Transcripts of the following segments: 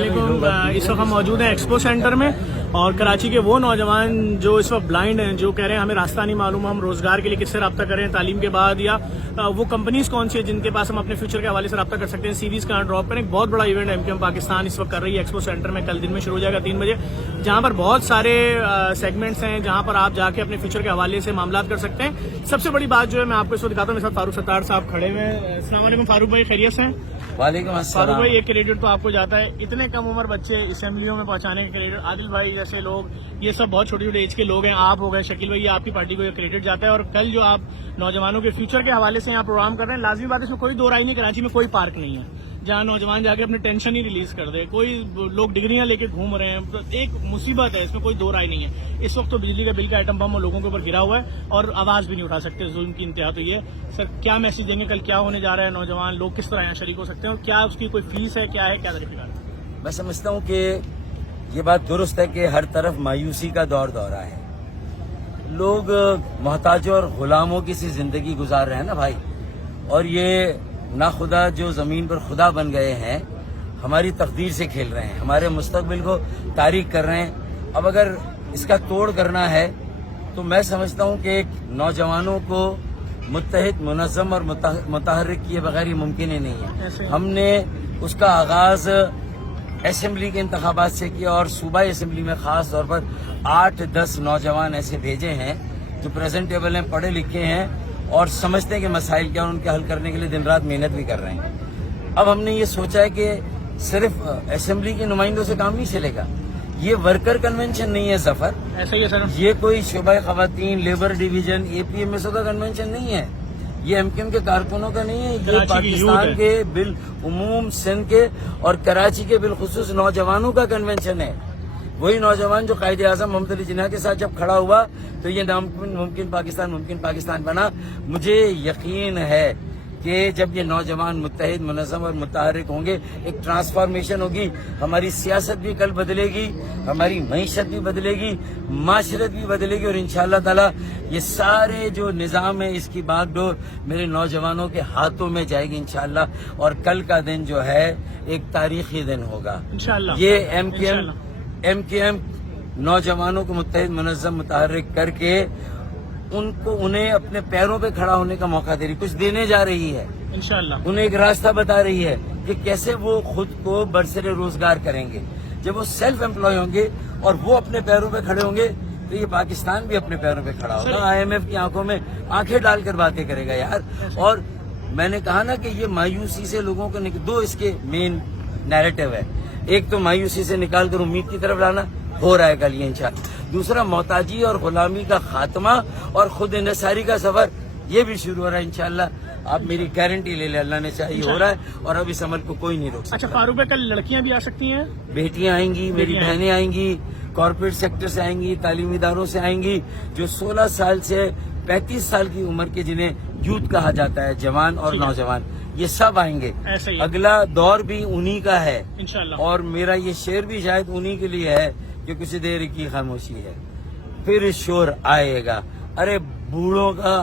वालेकुम। इस वक्त हम मौजूद हैं एक्सपो सेंटर में और कराची के वो नौजवान जो इस वक्त ब्लाइंड हैं, जो कह रहे हैं हमें रास्ता नहीं मालूम, हम रोजगार के लिए किससे रब्ता करें तालीम के बाद, या वो कंपनीज कौन सी है जिनके पास हम अपने फ्यूचर के हवाले से रब्ता कर सकते हैं, सीवीज कहाँ ड्रॉप करें। एक बहुत बड़ा इवेंट एमकेएम पाकिस्तान इस वक्त कर रही है एक्सपो सेंटर में, कल दिन में शुरू हो जाएगा 3 बजे, जहाँ पर बहुत सारे सेगमेंट्स हैं जहाँ पर आप जाके अपने फ्यूचर के हवाले से मामलात कर सकते हैं। सबसे बड़ी बात जो है मैं आपको इस वक्त दिखाता हूँ, मेरे साथ फारूक सत्तार साहब खड़े हुए हैं। अस्सलाम वालेकुम फारूक भाई, खैरियत से हैं? वालेकुम अस्सलाम। फारूक भाई, एक क्रेडिट तो आपको जाता है, इतने कम उम्र बच्चे असेंबलियों में पहुंचाने का क्रेडिट, आदिल भाई जैसे लोग, ये सब बहुत छोटे छोटे एज के लोग हैं, आप हो गए, शकील भाई, ये आपकी पार्टी को ये क्रेडिट जाता है। और कल जो आप नौजवानों के फ्यूचर के हवाले से यहाँ प्रोग्राम कर रहे हैं, लाजमी बात है, इसमें कोई दो राय नहीं, कराची में कोई पार्क नहीं है जहाँ नौजवान जाके अपनी टेंशन ही रिलीज कर दे। कोई लोग डिग्रियां लेके घूम रहे हैं, तो एक मुसीबत है, इसमें कोई दो राय नहीं है। इस वक्त तो बिजली का बिल का आइटम बम लोगों के ऊपर गिरा हुआ है और आवाज भी नहीं उठा सकते, जुल्म की इंतहा तो ये। सर क्या मैसेज देंगे, कल क्या होने जा रहा है, नौजवान लोग किस तरह यहाँ शरीक हो सकते हैं, और क्या उसकी कोई फीस है, क्या है, क्या तरीका है? मैं समझता हूँ कि ये बात दुरुस्त है कि हर तरफ मायूसी का दौर दौरा है, लोग मोहताजों और गुलामों की सी जिंदगी गुजार रहे हैं ना भाई, और ये ना खुदा जो जमीन पर खुदा बन गए हैं हमारी तकदीर से खेल रहे हैं, हमारे मुस्तकबिल को तारीख कर रहे हैं। अब अगर इसका तोड़ करना है तो मैं समझता हूँ कि एक नौजवानों को मुत्तहिद, मुनज़्ज़म और मुतहर्रिक किए बगैर ये मुमकिन ही नहीं है। हमने उसका आगाज असेंबली के इंतखाबात से किया और सूबाई असेंबली में खास तौर पर 8-10 नौजवान ऐसे भेजे हैं जो प्रेजेंटेबल हैं, पढ़े लिखे हैं और समझते हैं कि मसाइल क्या, उनके हल करने के लिए दिन रात मेहनत भी कर रहे हैं। अब हमने ये सोचा है कि सिर्फ असेंबली के नुमाइंदों से काम नहीं चलेगा, ये वर्कर कन्वेंशन नहीं है सफर, ऐसा ही है सर, ये कोई शोबा खवातीन, लेबर डिवीजन, एपीएमएसओ का कन्वेंशन नहीं है, ये एमकेएम के कारकुनों का नहीं है, ये पाकिस्तान के बिल उमूम, सिंध के और कराची के बिलखुसूस नौजवानों का कन्वेंशन है। वही नौजवान जो कायदे आजम मोहम्मद अली जिन्ना के साथ जब खड़ा हुआ तो ये मुमकिन पाकिस्तान बना। मुझे यकीन है कि जब ये नौजवान मुत्तहिद, मुनज़्ज़म और मुतहर्रिक होंगे, एक ट्रांसफॉर्मेशन होगी, हमारी सियासत भी कल बदलेगी, हमारी मईशत भी बदलेगी, माशरत भी बदलेगी, और इंशाअल्लाह ताला ये सारे जो निज़ाम है इसकी बागडोर मेरे नौजवानों के हाथों में जाएगी इंशाअल्लाह। और कल का दिन जो है एक तारीखी दिन होगा इंशाअल्लाह। ये एमकेएम नौजवानों को मुत्तहिद, मुनज़्ज़म, मुतहर्रिक करके उन्हें अपने पैरों पे खड़ा होने का मौका दे रही, कुछ देने जा रही है इंशाअल्लाह। उन्हें एक रास्ता बता रही है कि कैसे वो खुद को बरसरे रोजगार करेंगे। जब वो सेल्फ एम्प्लॉय होंगे और वो अपने पैरों पे खड़े होंगे तो ये पाकिस्तान भी अपने पैरों पे खड़ा होगा, IMF की आंखों में आंखें डालकर बातें करेगा यार। और मैंने कहा ना कि ये मायूसी से लोगों को दो इसके मेन नैरेटिव है, एक तो मायूसी से निकाल कर उम्मीद की तरफ लाना, हो रहा है कल ये इंशाअल्लाह। दूसरा मोहताजी और गुलामी का खात्मा और खुद इंसारी का सफर, ये भी शुरू हो रहा है इंशाअल्लाह। आप मेरी गारंटी ले ले, अल्लाह ने चाहिए हो रहा है और अब इस अमल को कोई नहीं रोक सकता। अच्छा फारूक भाई, कल लड़कियां भी आ सकती हैं? बेटियां आएंगी, मेरी बहनें आएंगी, कॉर्पोरेट सेक्टर से आएंगी, तालीमी इदारों से आएंगी, जो 16 साल से 35 साल की उम्र के जिन्हें यूथ कहा जाता है, जवान और नौजवान, ये सब आएंगे। अगला दौर भी उन्हीं का है इंशाअल्लाह। और मेरा ये शेर भी शायद उन्हीं के लिए है कि कुछ देर की खामोशी है, फिर शोर आएगा। अरे बूढ़ों का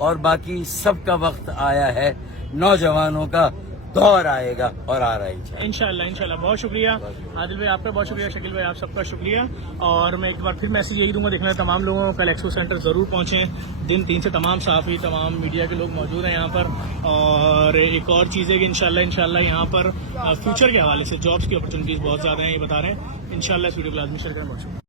और बाकी सबका वक्त आया है, नौजवानों का दौर आएगा और आ रहा है इंशाअल्लाह। बहुत शुक्रिया आदिल भाई, आपका बहुत शुक्रिया, शकील भाई, आप सबका शुक्रिया। और मैं एक बार फिर मैसेज यही दूंगा, देखना तमाम लोगों को कल एक्सपो सेंटर जरूर पहुंचें। दिन 3 से तमाम सहाफ़ी, तमाम मीडिया के लोग मौजूद हैं यहाँ पर। और एक और चीज़ है कि इंशाअल्लाह यहाँ पर फ्यूचर के हवाले से जॉब्स की अपॉर्चुनिटीज़ बहुत ज़्यादा हैं, ये बता रहे हैं। इंशाअल्लाह इस वीडियो को लाजमी शेयर करें। बहुत शुक्रिया।